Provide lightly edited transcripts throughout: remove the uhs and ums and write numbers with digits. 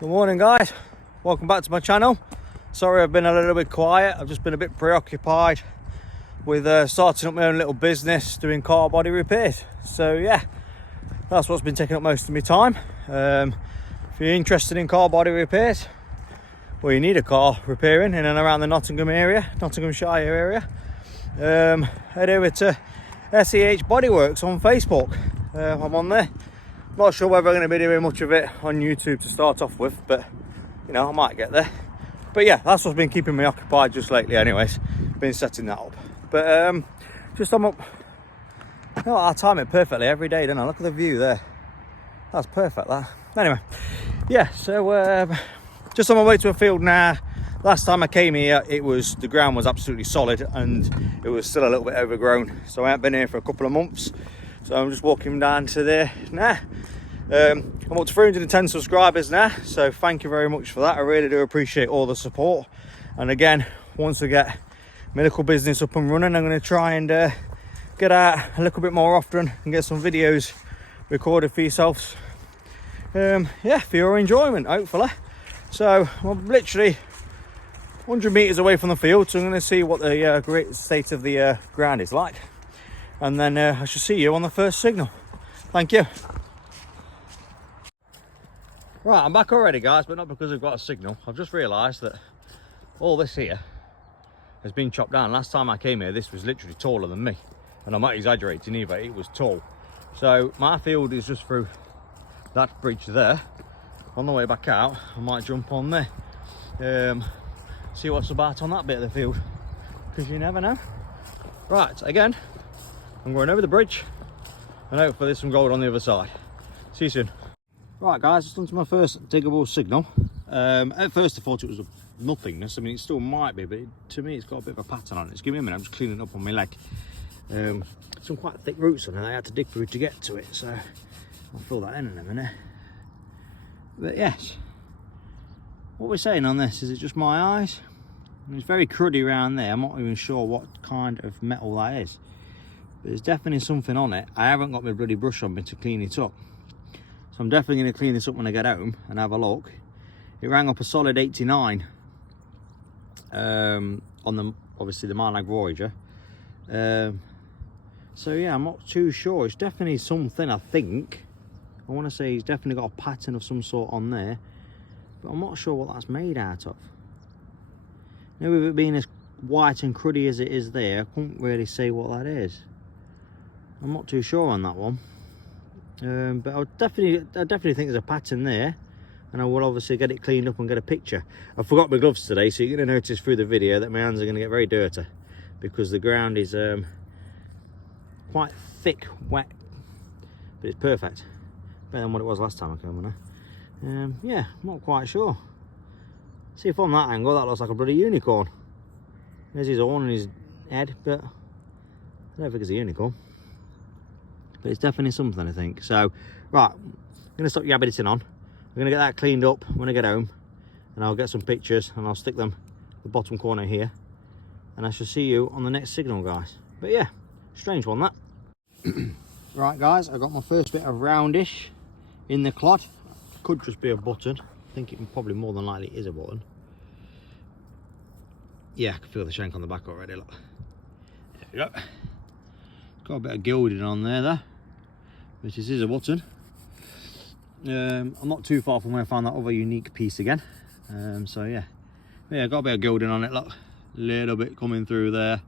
Good morning, guys. Welcome back to my channel. Sorry I've been a little bit quiet. I've just been a bit preoccupied with starting up my own little business doing car body repairs. So yeah, that's what's been taking up most of my time. If you're interested in car body repairs, or you need a car repairing in and around the Nottinghamshire area, head over to SEH Bodyworks on Facebook. I'm on there. Not sure whether I'm going to be doing much of it on YouTube to start off with, but you know, I might get there. But yeah, that's what's been keeping me occupied just lately anyways, been setting that up. But just I'm up, you know, I time it perfectly every day, don't I? Look at the view there, that's perfect that. Anyway, yeah, so just on my way to a field now. Last time I came here, the ground was absolutely solid and it was still a little bit overgrown, so I haven't been here for a couple of months. So I'm just walking down to there now. I'm up to 310 subscribers now, so thank you very much for that. I really do appreciate all the support. And again, once we get my little business up and running, I'm going to try and get out a little bit more often and get some videos recorded for yourselves. Yeah, for your enjoyment, hopefully. So I'm literally 100 meters away from the field, so I'm going to see what the great state of the ground is like. And then I shall see you on the first signal. Thank you. Right, I'm back already, guys, but not because I've got a signal. I've just realised that all this here has been chopped down. Last time I came here, this was literally taller than me. And I'm not exaggerating either, it was tall. So my field is just through that bridge there. On the way back out, I might jump on there. See what's about on that bit of the field, because you never know. Right, again, I'm going over the bridge and hopefully there's some gold on the other side. See you soon. Right, guys, just onto my first diggable signal. At first I thought it was a nothingness. I mean, it still might be, but to me it's got a bit of a pattern on it. Just give me a minute, I'm just cleaning it up on my leg. Some quite thick roots on it, I had to dig through to get to it, so I'll fill that in a minute. But yes, what we're saying on this, is it just my eyes? I mean, it's very cruddy around there. I'm not even sure what kind of metal that is. But there's definitely something on it. I haven't got my bloody brush on me to clean it up. So I'm definitely going to clean this up when I get home and have a look. It rang up a solid 89 on obviously the Minelab Voyager. So yeah, I'm not too sure. It's definitely something, I think. I want to say he's definitely got a pattern of some sort on there. But I'm not sure what that's made out of. Now, with it being as white and cruddy as it is there, I couldn't really say what that is. I'm not too sure on that one. But I definitely think there's a pattern there. And I will obviously get it cleaned up and get a picture. I forgot my gloves today, so you're going to notice through the video that my hands are going to get very dirty. Because the ground is quite thick, wet. But it's perfect. Better than what it was last time I came on there. Yeah, I'm not quite sure. See, if on that angle that looks like a bloody unicorn. There's his horn and his head, but I don't think it's a unicorn. But it's definitely something, I think. So, right, I'm going to stop yabbiting on. I'm going to get that cleaned up when I get home. And I'll get some pictures and I'll stick them in the bottom corner here. And I shall see you on the next signal, guys. But yeah, strange one that. Right, guys, I got my first bit of roundish in the clod. Could just be a button. I think it probably more than likely is a button. Yeah, I can feel the shank on the back already, look. There we go. Got a bit of gilding on there though, which is a button. I'm not too far from where I found that other unique piece again. So yeah, got a bit of gilding on it, look. Little bit coming through there.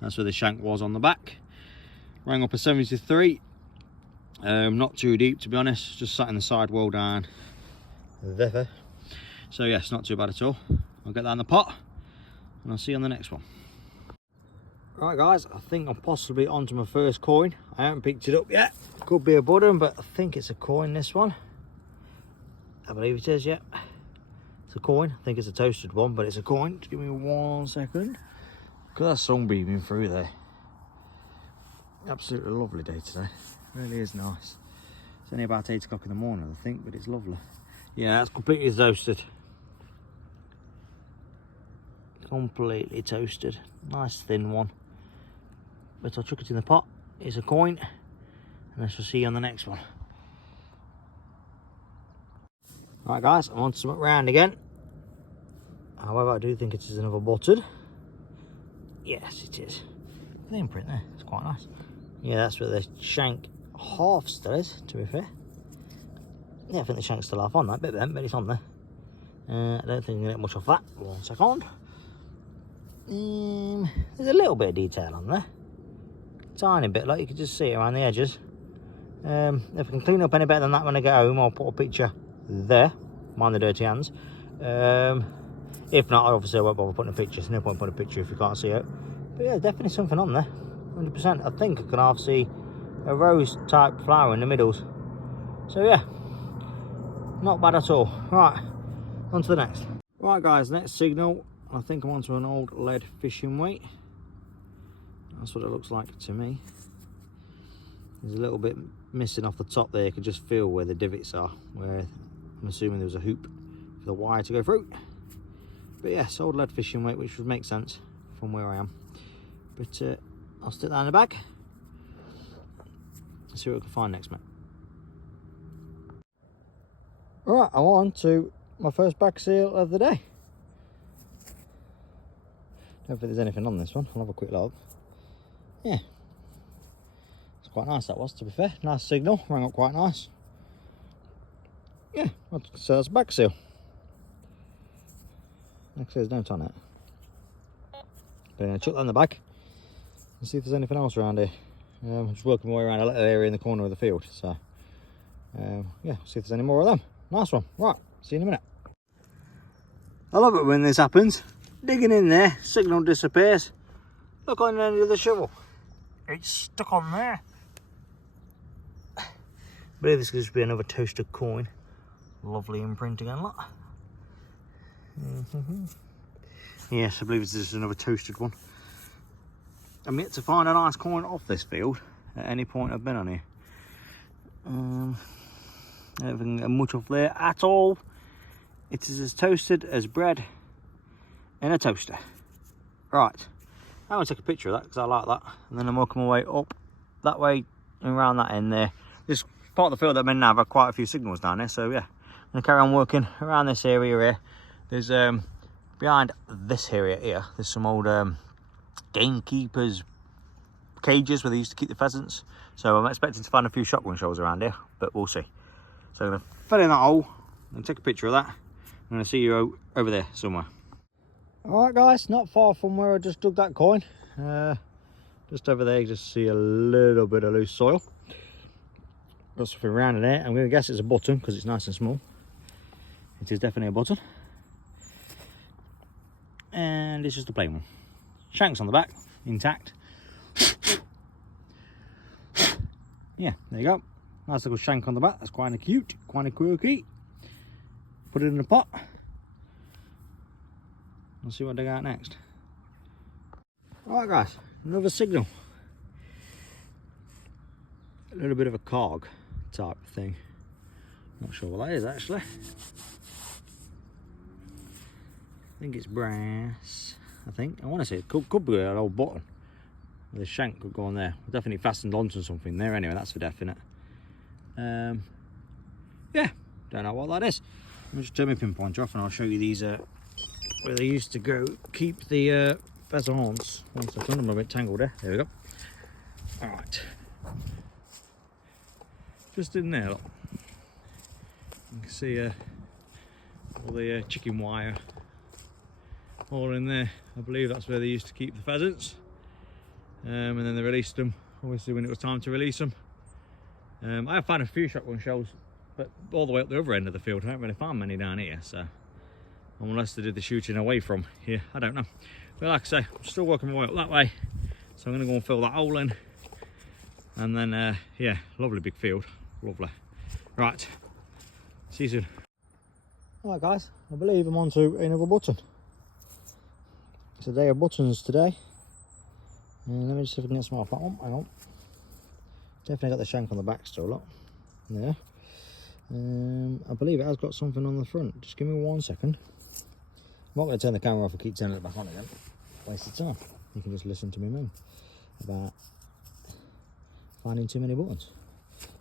That's where the shank was on the back. Rang up a 73. Not too deep, to be honest, just sat in the side well down there. So yes, not too bad at all. I'll get that in the pot and I'll see you on the next one. Right, guys, I think I'm possibly onto my first coin. I haven't picked it up yet. Could be a button, but I think it's a coin, this one. I believe it is, yeah. It's a coin. I think it's a toasted one, but it's a coin. Just give me 1 second. Look at that sun beaming through there. Absolutely lovely day today. Really is nice. It's only about 8 o'clock in the morning, I think, but it's lovely. Yeah, that's completely toasted. Completely toasted. Nice thin one. But I'll chuck it in the pot. It's a coin. And I shall see you on the next one. Right guys, I'm on something round again. However, I do think it is another button. Yes, it is. The imprint there, it's quite nice. Yeah, that's where the shank half still is, to be fair. Yeah, I think the shank's still half on that bit then, but it's on there. I don't think I'm going to get much off that. 1 second. There's a little bit of detail on there. Tiny bit, like you can just see it around the edges. If I can clean up any better than that when I get home, I'll put a picture there. Mind the dirty hands. If not, obviously I won't bother putting a picture. There's no point putting a picture if you can't see it. But yeah, definitely something on there. 100%. I think I can half see a rose type flower in the middles. So yeah, not bad at all. Right, on to the next. Right guys, next signal. I think I'm onto an old lead fishing weight. That's what it looks like to me. There's a little bit missing off the top there. You can just feel where the divots are, where I'm assuming there was a hoop for the wire to go through. But yes, old lead fishing weight, which would make sense from where I am. But I'll stick that in the bag. Let's see what we can find next, mate. Alright, I'm on to my first bag seal of the day. Don't think there's anything on this one. I'll have a quick look. Yeah, it's quite nice that was, to be fair. Nice signal, rang up quite nice. Yeah, so that's a bag seal. Actually, there's no ton on it. But I'm going to chuck that in the bag and see if there's anything else around here. I'm just working my way around a little area in the corner of the field, so yeah, see if there's any more of them. Nice one. Right, see you in a minute. I love it when this happens. Digging in there, signal disappears. Look on the end of the shovel. It's stuck on there. I believe this could just be another toasted coin. Lovely imprint again, look. Yes, I believe it's just another toasted one. I'm yet to find a nice coin off this field at any point I've been on here. I don't think much off there at all. It is as toasted as bread in a toaster. Right, I'm going to take a picture of that because I like that. And then I'm working my way up that way and around that end there. This part of the field that I'm in now, I've had quite a few signals down here. So yeah, I'm going to carry on working around this area here. There's behind this area here, there's some old gamekeepers cages where they used to keep the pheasants. So I'm expecting to find a few shotgun shells around here, but we'll see. So I'm going to fill in that hole and take a picture of that. I'm going to see you over there somewhere. Alright guys, not far from where I just dug that coin. Just over there you just see a little bit of loose soil. Got something around in there. I'm going to guess it's a button because it's nice and small. It is definitely a button. And it's just a plain one. Shanks on the back, intact. Yeah, there you go. Nice little shank on the back. That's quite cute, quite quirky. Put it in a pot. We'll see what I dig out next. Alright guys, another signal. A little bit of a cog type thing. Not sure what that is actually. I think it's brass. I want to say it could be an old button. The shank could go on there. We're definitely fastened onto something there anyway, that's for definite. Yeah, don't know what that is. Let me just turn my pinpointer off and I'll show you these where they used to go keep the pheasant horns. 1 second, I'm a bit tangled there. There we go. Alright. Just in there, look. You can see all the chicken wire all in there. I believe that's where they used to keep the pheasants. And then they released them, obviously, when it was time to release them. I have found a few shotgun shells, but all the way up the other end of the field. I haven't really found many down here, so unless they did the shooting away from here, I don't know. But like I say, I'm still working my way up that way, so I'm going to go and fill that hole in. And then, yeah, lovely big field, lovely. Right, see you soon. Alright guys, I believe I'm on to another button. It's a day of buttons today. And let me just see if I can get some off that one. Hang on. Definitely got the shank on the back still, look. There. I believe it has got something on the front. Just give me 1 second. I'm not going to turn the camera off and keep turning it back on again. Waste of time. You can just listen to me moan about finding too many buttons.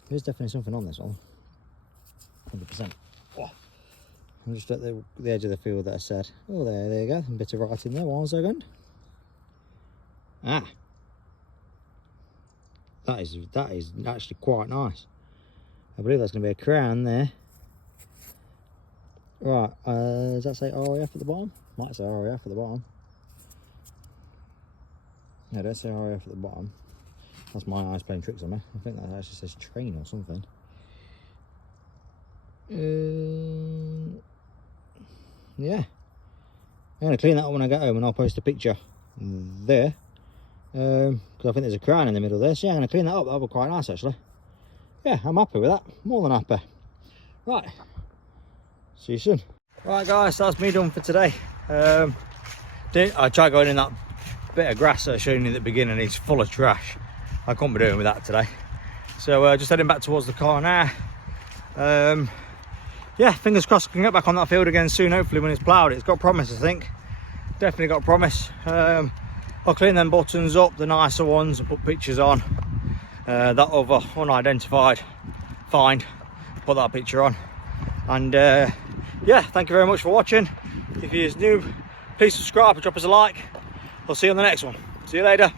There's definitely something on this one. 100%. Oh, I'm just at the edge of the field that I said. Oh, there you go. A bit of writing there. 1 second. Ah, that is actually quite nice. I believe that's going to be a crown there. Right, does that say RAF at the bottom? Might say RAF at the bottom. No, don't say RAF at the bottom. That's my eyes playing tricks on me. I think that actually says train or something. Yeah. I'm going to clean that up when I get home, and I'll post a picture there. Because I think there's a crown in the middle there. So yeah, I'm going to clean that up. That'll be quite nice actually. Yeah, I'm happy with that. More than happy. Right. See you soon. Right guys, that's me done for today. I tried going in that bit of grass that I showed you at the beginning. It's full of trash. I couldn't be doing with that today. So just heading back towards the car now. Yeah, fingers crossed I can get back on that field again soon, hopefully when it's ploughed. It's got promise, I think. Definitely got promise. I'll clean them buttons up, the nicer ones, and put pictures on. That other unidentified find, put that picture on. And yeah, thank you very much for watching. If you're new, please subscribe and drop us a like. I'll see you on the next one. See you later.